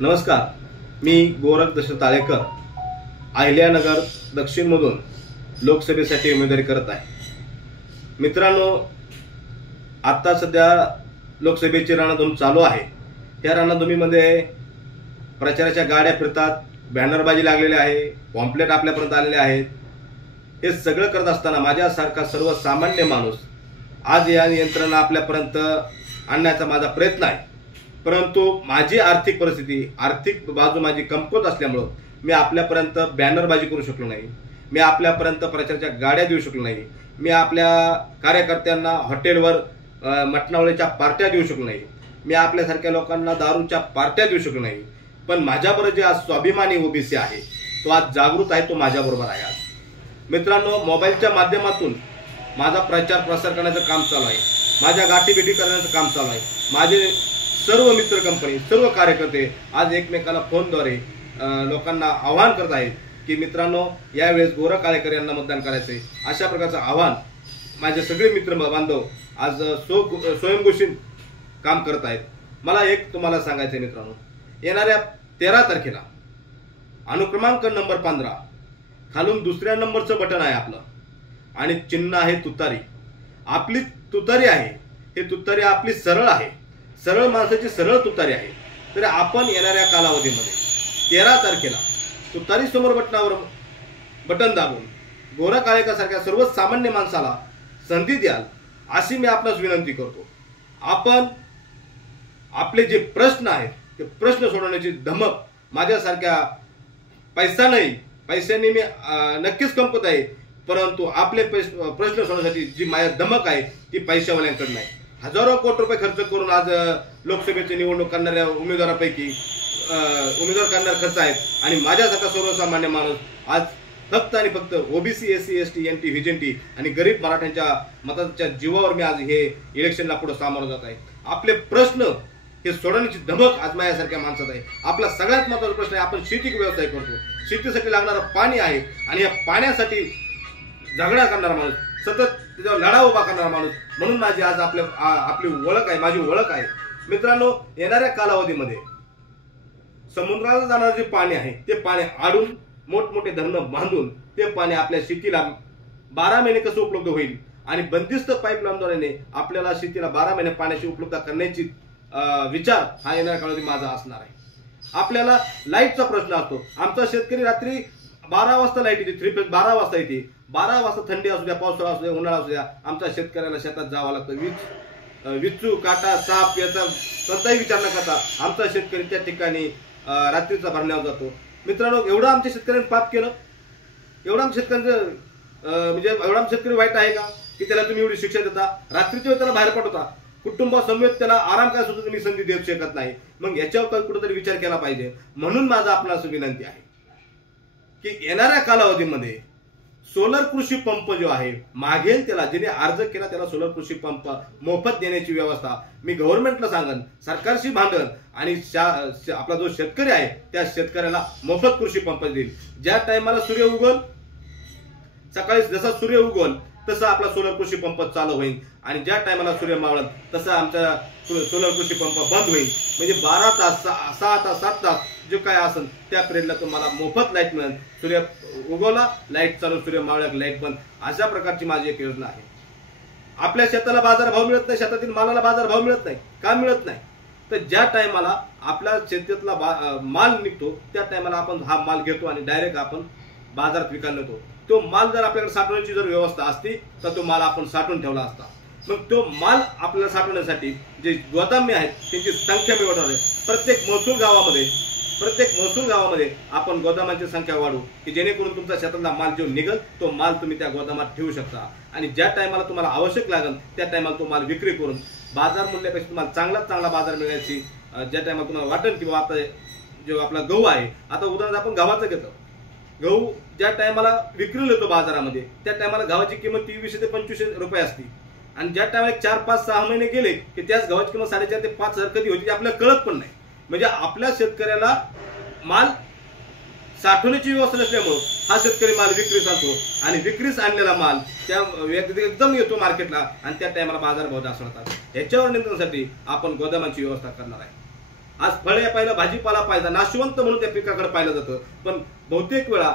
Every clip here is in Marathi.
नमस्कार, मी गोरख दशरथ ताळेकर अहिल्यानगर दक्षिणमधून लोकसभेसाठी उमेदवारी करत आहे। मित्रांनो, आता सध्या लोकसभेची रणधुमाळी चालू आहे। या रणधुमाळीमध्ये प्रचाराच्या गाड्या फिरतात, बॅनरबाजी लागलेली आहे, पॉम्पलेट आपल्यापर्यंत आलेले आहेत। हे सगळं करत असताना माझ्यासारखा सर्वसामान्य माणूस आज या यंत्रणा आपल्यापर्यंत आणण्याचा माझा प्रयत्न आहे। परंतु माझी आर्थिक परिस्थिती, आर्थिक बाजू माझी कमकुवत असल्यामुळे मी आपल्यापर्यंत बॅनरबाजी करू शकलो नाही, मी आपल्यापर्यंत प्रचाराच्या गाड्या देऊ शकलो नाही, मी आपल्या कार्यकर्त्यांना हॉटेलवर मटणावळीच्या पार्ट्या देऊ शकलो नाही, मी आपल्यासारख्या लोकांना दारूच्या पार्ट्या देऊ शकलो नाही। पण माझ्याबरोबर जे आज स्वाभिमानी ओबीसी आहे तो आज जागृत आहे, तो माझ्याबरोबर आहे। आज मित्रांनो, मोबाईलच्या माध्यमातून माझा प्रचार प्रसार करण्याचं काम चालू आहे, माझ्या गाठीभेटी करण्याचं काम चालू आहे। माझे सर्व मित्र कंपनी, सर्व कार्यकर्ते आज एकमेकाला फोनद्वारे लोकांना आवाहन करत आहेत की मित्रांनो, यावेळेस गोरख काळेकर यांना मतदान करायचे। अशा प्रकारचं आवाहन माझे सगळे मित्र बांधव आज स्वयंघोषित काम करत आहेत। मला एक तुम्हाला सांगायचं आहे मित्रांनो, येणाऱ्या 13 तारखेला अनुक्रमांक नंबर 15 खालून दुसऱ्या नंबरचं बटन आहे आपलं आणि चिन्ह आहे तुतारी। आपली तुतारी आहे, हे तुतारी आपली सरळ आहे, सरळ माणसाची सरळ तुतारी आहे। तर आपण येणाऱ्या कालावधीमध्ये 13 तारखेला तुतारी समोर बटन दाबून गोरख काळेकर सारख्या सर्वसामान्य माणसाला संधी द्याल अशी मी आपणास विनंती करतो। आपण आपले जे प्रश्न आहेत ते प्रश्न सोडवण्याची धमक माझ्यासारख्या पैसा नाही, पैशाने मी नक्कीच कमवत आहे, परंतु आपले प्रश्न सोडवण्यासाठी जी माझ्या धमक आहे ती पैशावाल्यांकडे नाही। हजारो कोटी रुपये खर्च करून आज लोकसभेची निवडणूक करणाऱ्या उमेदवारापैकी उमेदवार करणारे खर्च आहेत आणि माझ्यासारखा सर्वसामान्य माणूस आज फक्त आणि फक्त ओबीसी, एससी, एसटी, एनटी, व्हीजेंटी आणि गरीब मराठ्यांच्या मतांच्या जीवावर मी आज हे इलेक्शनला पुढे सामोरं जात आहे। आपले प्रश्न हे सोडवण्याची धमक आज माझ्यासारख्या माणसात आहे। आपला सगळ्यात महत्त्वाचा प्रश्न आहे, आपण शेती व्यवसाय करतो, शेतीसाठी लागणारं पाणी आहे आणि या पाण्यासाठी झगडा करणारा माणूस, सतत त्याच्यावर लढा उभा करणारा माणूस म्हणून माझी आज आपली ओळख आहे, माझी ओळख आहे। मित्रांनो, येणाऱ्या कालावधीमध्ये समुद्राला जाणारं जे पाणी आहे ते पाणी आडून मोठमोठे धरणं बांधून ते पाणी आपल्या शेतीला 12 महिने कसं उपलब्ध होईल आणि बंदिस्त पाईपलाईनद्वारे आपल्याला शेतीला 12 महिने पाण्याची उपलब्धता करण्याची विचार हा येणाऱ्या काळामध्ये माझा असणार आहे। आपल्याला लाईटचा प्रश्न असतो, आमचा शेतकरी रात्री 12 वाजता लाईट येते, 3 फेज 12 वाजता येते, 12 वाजता थंडी असू द्या, पावसाळा असू द्या, उन्हाळा असू द्या, आमच्या शेतकऱ्याला शेतात जावं लागतं। विचू, काटा, साप याचा कोणताही विचार न करता आमचा शेतकरी त्या ठिकाणी रात्रीचा भरण्यावर जातो। मित्रांनो, एवढं आमच्या शेतकऱ्यांनी पाप केलं, एवढं आमच्या शेतकऱ्यांचं म्हणजे एवढा आमचा शेतकरी वाईट आहे का की त्याला तुम्ही एवढी शिक्षा देता, रात्रीच्या वेळी त्याला बाहेर पडवता, कुटुंबासमवेत त्याला आराम काय सुद्धा तुम्ही संधी देऊ शकत नाही। मग याच्यावर कुठेतरी विचार केला पाहिजे। म्हणून माझा आपणास विनंती आहे की येणाऱ्या कालावधीमध्ये सोलर कृषी पंप जो आहे मागेल त्याला, ज्याने अर्ज केला त्याला सोलर कृषी पंप मोफत देण्याची व्यवस्था मी गव्हर्नमेंटला सांगन, सरकारशी भांडन आणि आपला जो शेतकरी आहे त्या शेतकऱ्याला मोफत कृषी पंप देईल। ज्या टायमाला सूर्य उगल, सकाळी जसा सूर्य उगल तसा आपला सोलर कृषी पंप चालू होईल आणि ज्या टायमाला सूर्य मावळल तसा आमचा सोलर कृषी पंप बंद होईल। म्हणजे 12 तास, 6 तास, 7 तास जे काय असेल त्या पिरियडला तुम्हाला मोफत लाईट मिळेल। सूर्य उगवला लाईट चालू, सूर्य मावळला लाईट बंद, अशा प्रकारची माझी एक योजना आहे। आपल्या शेताला बाजारभाव मिळत नाही, शेतातील मालाला बाजारभाव मिळत नाही, का मिळत नाही? तर ज्या टायमाला आपल्या शेतातला माल निघतो त्या टायमाला आपण हा माल घेतो आणि डायरेक्ट आपण बाजारात विकायला नेतो। तो माल जर आपल्याकडे साठवण्याची जर व्यवस्था असती तर तो माल आपण साठवून ठेवला असता। मग तो माल आपल्याला साठवण्यासाठी जे गोदामे आहेत त्यांची संख्या मी वाढवणार आहे। प्रत्येक महसूल गावामध्ये आपण गोदामांची संख्या वाढवू की जेणेकरून तुमच्या शेतातला माल जो निघल तो माल तुम्ही त्या गोदामात ठेवू शकता आणि ज्या टायमाला तुम्हाला आवश्यक लागेल त्या टायमाला तो माल विक्री करून बाजार मूल्यापेक्षा तुम्हाला चांगला बाजार मिळण्याची ज्या टायमाला तुम्हाला वाटेल की आता जो आपला गहू आहे, आता उदाहरण आपण गव्हाचं घेतो, गहू ज्या टायमाला विक्रीला येतो बाजारामध्ये त्या टायमाला गव्हाची किंमत 2300 ते 2500 रुपये असते आणि ज्या टायमाला 4, 5, 6 महिने गेले की त्याच गव्हाची किंमत 4,500 ते 5,000 कधी होती ते आपल्याला कळत पण नाही। म्हणजे आपल्या शेतकऱ्याला माल साठवण्याची व्यवस्था नसल्यामुळे हा शेतकरी माल विक्रीस आणतो आणि विक्रीस आणलेला माल त्या एकदम येतो मार्केटला आणि त्या टायमाला बाजारभाव जास्त होतात। याच्यावर नियंत्रणासाठी आपण गोदामांची व्यवस्था करणार आहे। आज फळे पाहिलं, भाजीपाला पाहिजे, नाशवंत म्हणून त्या पिकाकडे पाहिलं जातं. पण बहुतेक वेळा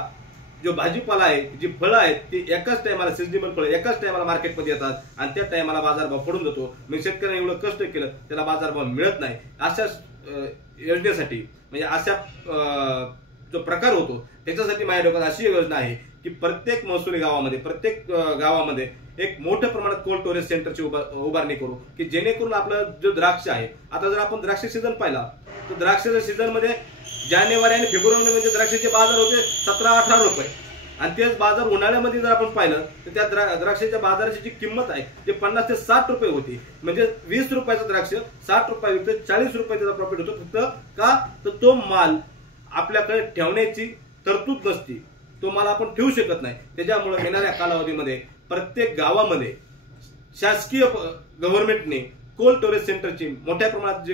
जो भाजीपाला आहे, जी फळं आहेत ती एकाच टायमाला, सिजनेबल फळं एकाच टायमाला मार्केटमध्ये येतात आणि त्या टायमाला बाजारभाव पडून जातो. म्हणजे शेतकऱ्याने एवढं कष्ट केलं त्याला बाजारभाव मिळत नाही. अशा योजनेसाठी म्हणजे अशा जो प्रकार होतो त्याच्यासाठी माझ्या डोक्यात अशी योजना आहे की प्रत्येक महसुली गावामध्ये, प्रत्येक गावामध्ये एक मोठ्या प्रमाणात कोल्ड स्टोरेज सेंटरची उभारणी करू की जेणेकरून आपलं जो द्राक्ष आहे, आता जर आपण द्राक्ष सीझन पाहिला तर द्राक्षाच्या सीझन मध्ये जानेवारी आणि फेब्रुवारी मध्ये द्राक्षाचे बाजार होते 17-18 रुपये आणि तेच बाजार उन्हाळ्यामध्ये जर आपण पाहिलं तर त्या द्राक्षाच्या बाजाराची जी किंमत आहे ते 50 ते 60 रुपये होती. म्हणजे 20 रुपयाचं द्राक्ष 60 रुपये विकतं, 40 रुपये त्याचा प्रॉफिट होतो. फक्त का तर तो माल आपल्याकडे ठेवण्याची तरतूद नसती, तो माल आपण ठेवू शकत नाही. त्याच्यामुळे येणाऱ्या कालावधीमध्ये प्रत्येक गावामध्ये शासकीय गव्हर्नमेंटने कोल्ड स्टोरेज सेंटरची मोठ्या प्रमाणात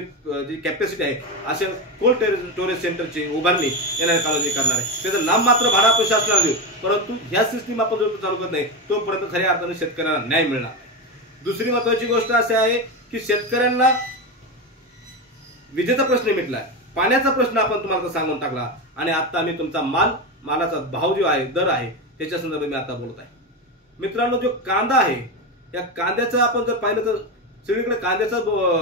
जी कॅपॅसिटी आहे अशा कोल्ड स्टोरेज सेंटरची उभारणी येणाऱ्या कालावधी करणार आहे. त्याचं नाम मात्र भाडा आपण शासनाला देऊ, परंतु ह्या सिस्टीम आपण जो चालू करत नाही तोपर्यंत खऱ्या अर्थाने शेतकऱ्यांना न्याय मिळणार. दुसरी महत्वाची गोष्ट अशी आहे की शेतकऱ्यांना विजेचा प्रश्न मिटलाय, पाण्याचा प्रश्न आपण तुम्हाला सांगून टाकला आणि आता आम्ही तुमचा मालाचा भाव जो आहे, दर आहे त्याच्या संदर्भात मी आता बोलत आहे. मित्रांनो, जो कांदा आहे या कांद्याचं आपण जर पाहिलं तर सगळीकडे कांद्याचा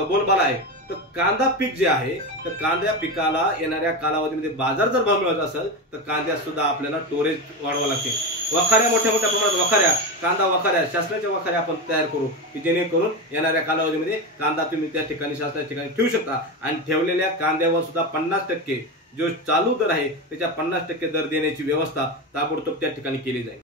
बोलबाला आहे. तर कांदा पीक जे आहे तर कांद्या पिकाला येणाऱ्या कालावधीमध्ये बाजार जर भाव मिळत असेल तर कांद्यात सुद्धा आपल्याला स्टोरेज वाढवावं लागते. वखाऱ्या मोठ्या मोठ्या प्रमाणात कांदा वखाऱ्या, शासनाच्या वखाऱ्या आपण तयार करू की जेणेकरून येणाऱ्या कालावधीमध्ये कांदा तुम्ही त्या ठिकाणी शासनाच्या ठिकाणी ठेवू शकता आणि ठेवलेल्या कांद्यावर सुद्धा 50% जो चालू दर आहे त्याच्या 50% दर देण्याची व्यवस्था ताबडतोब त्या ठिकाणी केली जाईल.